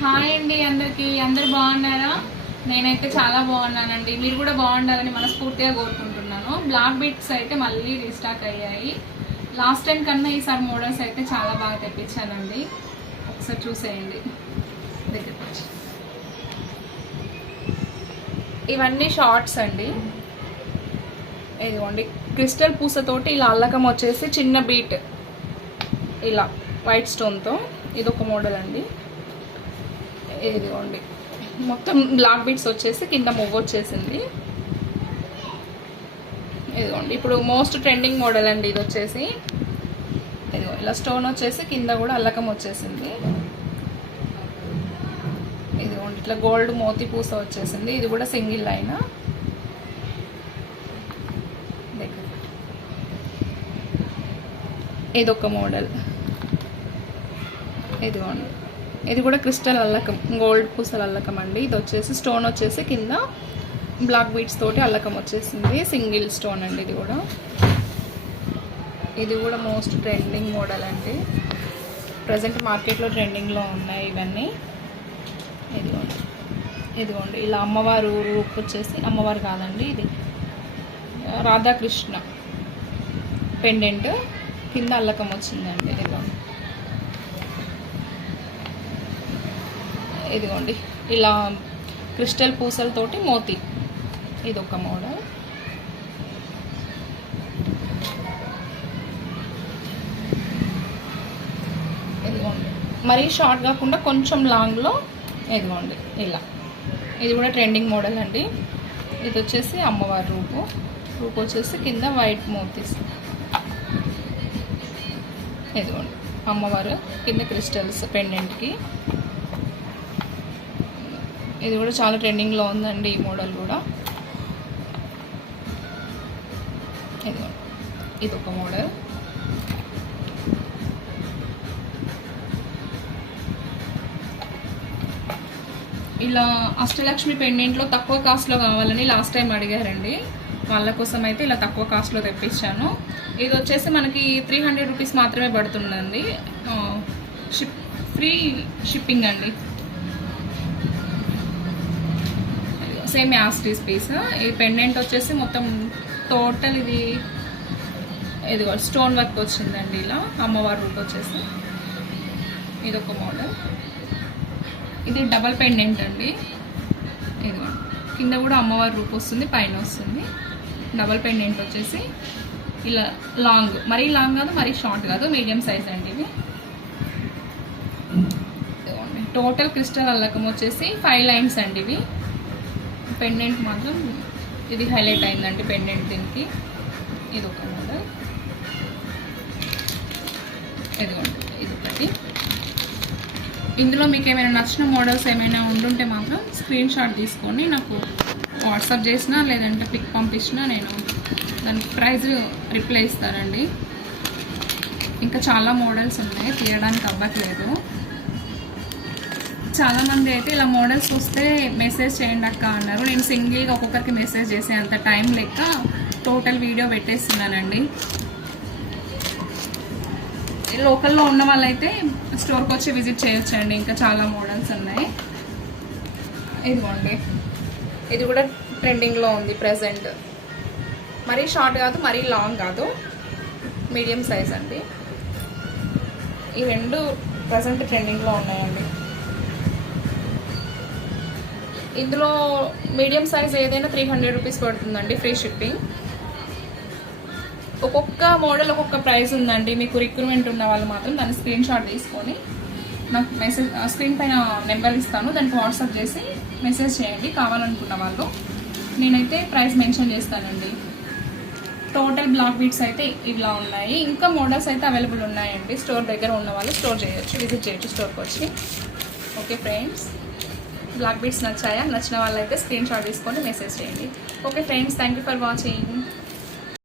Hi అండి అందరికి. అందరు బాగున్నారా? నేనైతే చాలా బాగున్నానండి. మీరు కూడా బాగుండాలని మనస్ఫూర్తిగా కోరుకుంటున్నాను. బ్లాక్ బిట్స్ అయితే మళ్ళీ రీస్టాక్ అయ్యాయి. లాస్ట్ టైం కన్నా ఈసారి మోడల్స్ అయితే చాలా బాగా తెప్పించానండి. ఒకసారి చూసేయండి. ఇవన్నీ షార్ట్స్ అండి. ఇదిగోండి. క్రిస్టల్ పూసతోటి ఇలా అల్లకం వచ్చేసి చిన్న బీట్ ఇలా వైట్ స్టోన్తో ఇది ఒక మోడల్ అండి. ఇదిగోండి మొత్తం బ్లాక్ బీట్స్ వచ్చేసి కింద మూవ్ వచ్చేసింది. ఇదిగోండి ఇప్పుడు మోస్ట్ ట్రెండింగ్ మోడల్ అండి ఇది వచ్చేసి. ఇదిగో ఇలా స్టోన్ వచ్చేసి కింద కూడా అల్లకం వచ్చేసింది. ఇదిగోండి ఇట్లా గోల్డ్ మోతి పూస వచ్చేసింది. ఇది కూడా సింగిల్ లైన్ ఇది ఒక మోడల్ ఇదిగోండి. ఇది కూడా క్రిస్టల్ అల్లకం గోల్డ్ పూసల అల్లకం అండి. ఇది వచ్చేసి స్టోన్ వచ్చేసి కింద బ్లాక్ బీట్స్ తోటి అల్లకం వచ్చేసింది. సింగిల్ స్టోన్ అండి ఇది కూడా. ఇది కూడా మోస్ట్ ట్రెండింగ్ మోడల్ అండి. ప్రజెంట్ మార్కెట్లో ట్రెండింగ్లో ఉన్నాయి ఇవన్నీ. ఇదిగోండి. ఇదిగోండి. ఇలా అమ్మవారు రూప్ వచ్చేసి అమ్మవారు కాదండి ఇది. రాధాకృష్ణ. పెండెంట్. కింద అల్లకం వచ్చిందండి. ఇదిగోండి. ఇదిగోండి ఇలా క్రిస్టల్ పూసలతోటి మోతి. ఇది ఒక మోడల్. ఇదిగోండి. మరీ షార్ట్ కాకుండా కొంచెం లాంగ్లో ఇదిగోండి ఇలా. ఇది కూడా ట్రెండింగ్ మోడల్ అండి. ఇది వచ్చేసి అమ్మవారి రూపు. రూపు వచ్చేసి కింద వైట్ మోతీస్ ఇదిగోండి అమ్మవారు కింద క్రిస్టల్స్ పెండెంట్కి. ఇది కూడా చాలా ట్రెండింగ్లో ఉందండి ఈ మోడల్ కూడా. ఇది ఒక మోడల్. ఇలా అష్టలక్ష్మి పెండెంట్లో తక్కువ కాస్ట్లో కావాలని లాస్ట్ టైం అడిగారండి. వాళ్ళ కోసం అయితే ఇలా తక్కువ కాస్ట్లో తెప్పించాను. ఇది వచ్చేసి మనకి త్రీ హండ్రెడ్ రూపీస్ మాత్రమే పడుతుందండి. షిప్ ఫ్రీ షిప్పింగ్ అండి. Same as these piece. ఈ పెండెంట్ వచ్చేసి మొత్తం టోటల్ ఇది ఇదిగో స్టోన్ వర్క్ వచ్చిందండి ఇలా అమ్మవారి రూప్ వచ్చేసి. ఇది ఒక మోడల్ ఇది డబల్ పెండెంట్ అండి. ఇదిగో కింద కూడా అమ్మవారి రూప్ వస్తుంది పైన వస్తుంది. డబల్ పెండెంట్ వచ్చేసి ఇలా లాంగ్ మరీ లాంగ్ కాదు మరీ షార్ట్ కాదు మీడియం సైజ్ అండి ఇది. ఇదిగోండి టోటల్ క్రిస్టల్ అల్లకం వచ్చేసి ఫైవ్ లైన్స్ అండి ఇవి. పెండెంట్ మాత్రం ఇది హైలైట్ అయిందండి పెండెంట్ దీనికి. ఇది ఒక మోడల్ ఇదిగోండి ఇది ఒకటి ఇందులో మీకు ఏమైనా నచ్చిన మోడల్స్ ఏమైనా ఉండుంటే మాత్రం స్క్రీన్ షాట్ తీసుకొని నాకు వాట్సాప్ చేసినా లేదంటే పిక్ పంపించినా నేను దానికి ప్రైజ్ రిప్లై ఇస్తానండి. ఇంకా చాలా మోడల్స్ ఉన్నాయి తీయడానికి అవ్వట్లేదు. చాలా మంది అయితే ఇలా మోడల్స్ వస్తే మెసేజ్ చేయండి అక్క అన్నారు. నేను సింగిల్గా ఒక్కొక్కరికి మెసేజ్ చేసే అంత టైం లెక్క టోటల్ వీడియో పెట్టేస్తున్నానండి. లోకల్లో ఉన్న వాళ్ళైతే స్టోర్కి వచ్చి విజిట్ చేయొచ్చండి. ఇంకా చాలా మోడల్స్ ఉన్నాయి. ఇదిగోండి. ఇది కూడా ట్రెండింగ్లో ఉంది ప్రజెంట్ మరీ షార్ట్ కాదు మరీ లాంగ్ కాదు. మీడియం సైజ్ అండి. ఈ రెండు ప్రజెంట్ ట్రెండింగ్లో ఉన్నాయండి. ఇందులో మీడియం సైజ్ ఏదైనా త్రీ హండ్రెడ్ రూపీస్ పడుతుందండి ఫ్రీ షిప్పింగ్ ఒక్కొక్క మోడల్ ఒక్కొక్క ప్రైస్ ఉందండి. మీకు రిక్రూట్మెంట్ ఉన్న వాళ్ళు మాత్రం దాన్ని స్క్రీన్ షాట్ తీసుకొని నాకు మెసేజ్ స్క్రీన్ పైన నెంబర్ ఇస్తాను. దానికి వాట్సాప్ చేసి మెసేజ్ చేయండి. కావాలనుకున్న వాళ్ళు. నేనైతే ప్రైస్ మెన్షన్ చేస్తానండి. టోటల్ బ్లాక్ బీట్స్ అయితే ఇలా ఉన్నాయి. ఇంకా మోడల్స్ అయితే అవైలబుల్ ఉన్నాయండి. స్టోర్ దగ్గర ఉన్న వాళ్ళు స్టోర్ చేయొచ్చు విజిట్ చేయొచ్చు స్టోర్కి వచ్చి. ఓకే ఫ్రెండ్స్ బ్లాక్ బీట్స్ నచ్చాయా? నచ్చిన వాళ్ళైతే స్క్రీన్ షాట్ తీసుకొని మెసేజ్ చేయండి. Okay friends thank you for watching